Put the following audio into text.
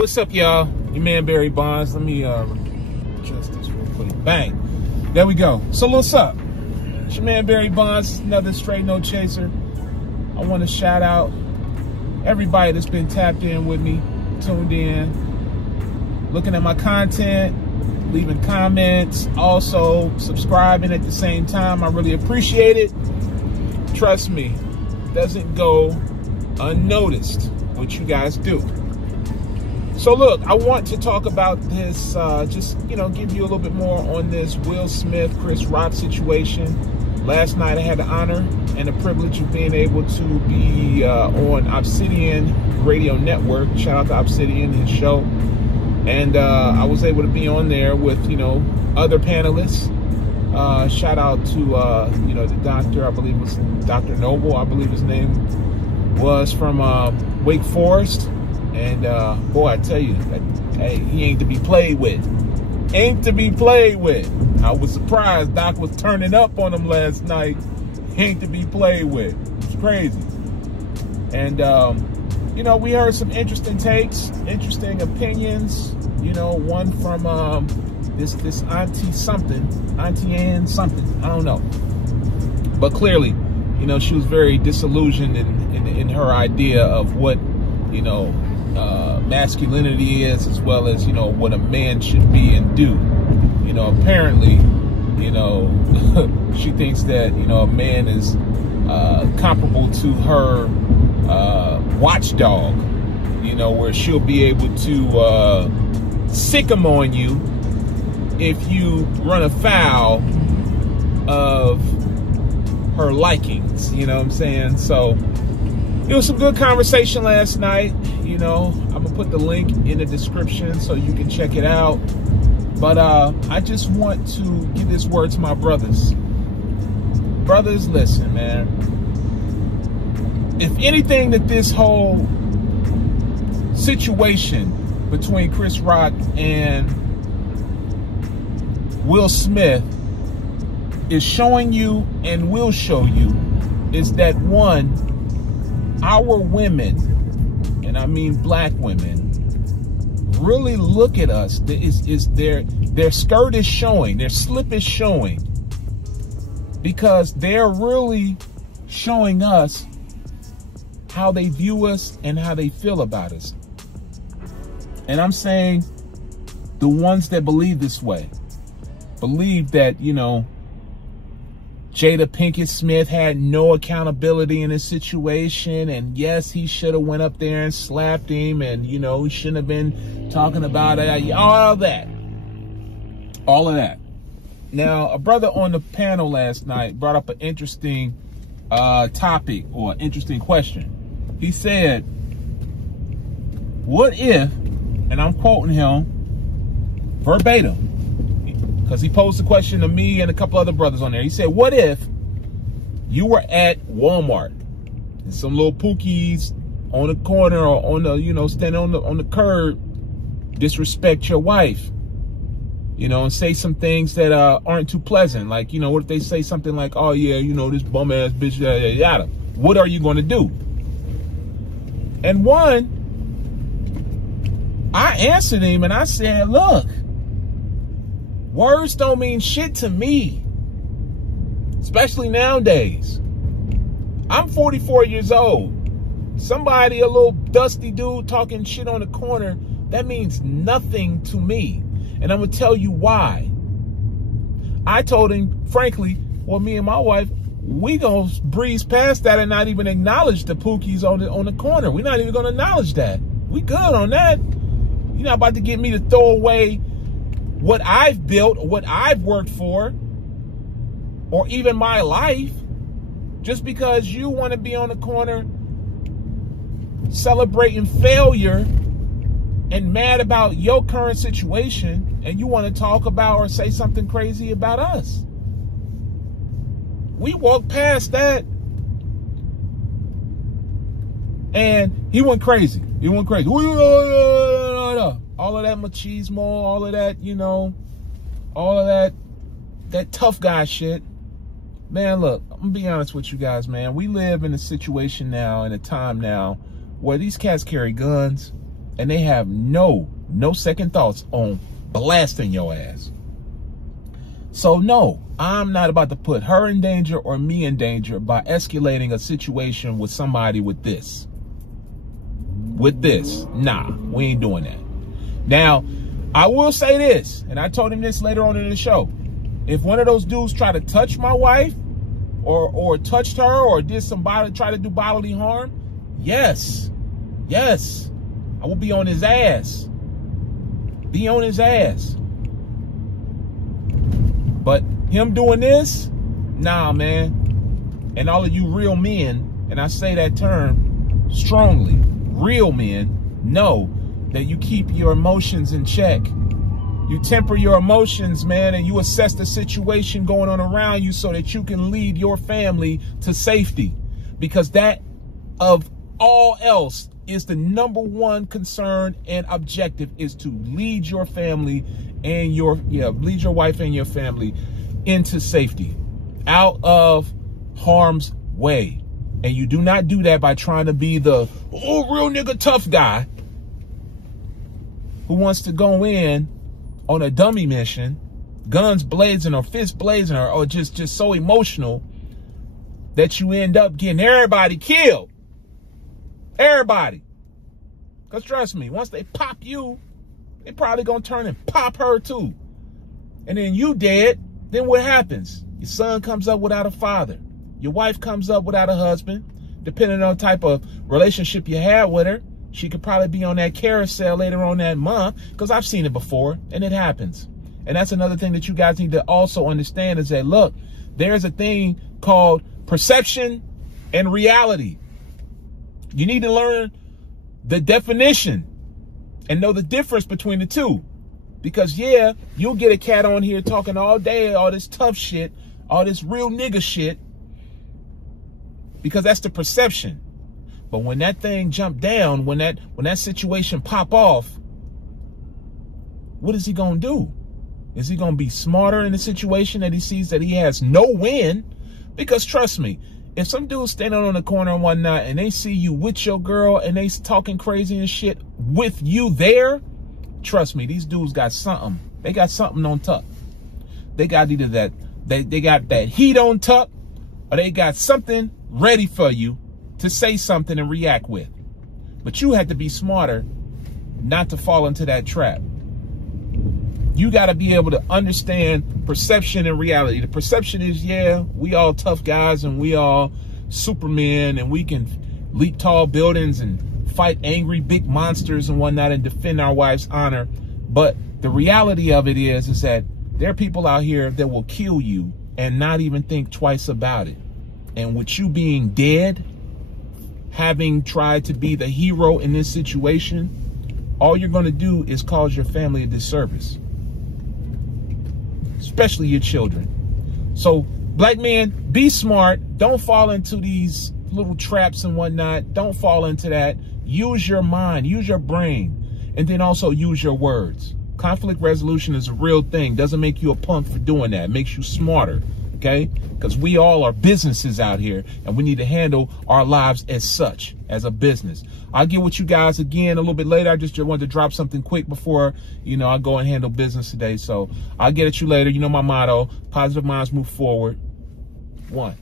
What's up, y'all? Your man BBondz. Let me adjust this real quick. Bang. There we go. So what's up? It's your man BBondz, another straight no chaser. I want to shout out everybody that's been tapped in with me, tuned in, looking at my content, leaving comments, also subscribing at the same time. I really appreciate it. Trust me, it doesn't go unnoticed what you guys do. So look, I want to talk about this, just, give you a little bit more on this Will Smith, Chris Rock situation. Last night I had the honor and the privilege of being able to be on Obsidian Radio Network. Shout out to Obsidian, his show. And I was able to be on there with, other panelists. Shout out to, the doctor, I believe it was Dr. Noble, I believe his name was, from Wake Forest. And boy, I tell you, hey, he ain't to be played with. Ain't to be played with. I was surprised Doc was turning up on him last night. He ain't to be played with. It's crazy. And we heard some interesting takes, interesting opinions. One from this Auntie Ann something. I don't know. But clearly, she was very disillusioned in her idea of what masculinity is, as well as what a man should be and do. Apparently, she thinks that a man is comparable to her watchdog, where she'll be able to sick 'em on you if you run afoul of her likings. You know what I'm saying? So it was some good conversation last night. I'm gonna put the link in the description so you can check it out. But I just want to give this word to my brothers. Brothers, listen, man. If anything that this whole situation between Chris Rock and Will Smith is showing you and will show you is that, one, our women, and I mean black women, really look at us. Their skirt is showing, their slip is showing, because they're really showing us how they view us and how they feel about us. And I'm saying the ones that believe this way, believe that, Jada Pinkett Smith had no accountability in this situation, and yes, he should have went up there and slapped him, and he shouldn't have been talking about it, all of that. Now, a brother on the panel last night brought up an interesting topic, or an interesting question. He said, what if, and I'm quoting him verbatim, because he posed the question to me and a couple other brothers on there. He said, what if you were at Walmart and some little pookies on the corner or on the, standing on the curb, disrespect your wife, and say some things that aren't too pleasant. Like, what if they say something like, oh yeah, this bum ass bitch, yada, yada. What are you going to do? And I answered him and I said, look, words don't mean shit to me, especially nowadays. I'm 44 years old. Somebody, a little dusty dude talking shit on the corner, that means nothing to me. And I'm going to tell you why. I told him, frankly, well, me and my wife, we going to breeze past that and not even acknowledge the pookies on the corner. We're not even going to acknowledge that. We good on that. You're not about to get me to throw away what I've built, what I've worked for, or even my life, just because you want to be on the corner celebrating failure and mad about your current situation, and you want to talk about or say something crazy about us. We walked past that, and he went crazy. All of that machismo, all of that, all of that tough guy shit. Man, look, I'm gonna be honest with you guys, man. We live in a situation now, in a time now, where these cats carry guns. and they have no second thoughts on blasting your ass. So no, I'm not about to put her in danger or me in danger by escalating a situation with somebody with this. Nah, we ain't doing that. Now, I will say this, and I told him this later on in the show. If one of those dudes try to touch my wife or touched her or did try to do bodily harm, yes, I will be on his ass. Be on his ass. But him doing this, nah, man. And all of you real men, and I say that term strongly, real men know that you keep your emotions in check. You temper your emotions, man, and you assess the situation going on around you so that you can lead your family to safety. Because that, of all else, is the #1 concern and objective, is to lead your family and lead your wife and your family into safety, out of harm's way. And you do not do that by trying to be the real nigga tough guy who wants to go in on a dummy mission, guns blazing or fists blazing, or just so emotional that you end up getting everybody killed. Everybody. Because trust me, once they pop you, they probably gonna turn and pop her too. And then you dead, then what happens? Your son comes up without a father. Your wife comes up without a husband. Depending on the type of relationship you have with her, she could probably be on that carousel later on that month, because I've seen it before, and it happens. And that's another thing that you guys need to also understand, is that, look, there's a thing called perception and reality. You need to learn the definition and know the difference between the two. Because, yeah, you'll get a cat on here talking all day, all this tough shit, all this real nigga shit, because that's the perception. But when that thing jump down, when that situation pop off, what is he gonna do? Is he gonna be smarter in the situation that he sees that he has no win? Because trust me, if some dude's standing on the corner and whatnot, and they see you with your girl and they talking crazy and shit with you there, trust me, these dudes got something. They got something on top. They got either that they got that heat on top, or they got something ready for you to say something and react with. But you have to be smarter not to fall into that trap. You got to be able to understand perception and reality. The perception is, yeah, we all tough guys and we all supermen and we can leap tall buildings and fight angry big monsters and whatnot and defend our wife's honor. But the reality of it is that there are people out here that will kill you and not even think twice about it. And with you being dead, having tried to be the hero in this situation, all you're going to do is cause your family a disservice, especially your children. So, black men, be smart. Don't fall into these little traps and whatnot. Don't fall into that. Use your mind, use your brain, and then also use your words. Conflict resolution is a real thing. Doesn't make you a punk for doing that. It makes you smarter. Okay? Because we all are businesses out here, and we need to handle our lives as such, as a business. I'll get with you guys again a little bit later. I just wanted to drop something quick before, I go and handle business today. So I'll get at you later. You know my motto, positive minds move forward. 1.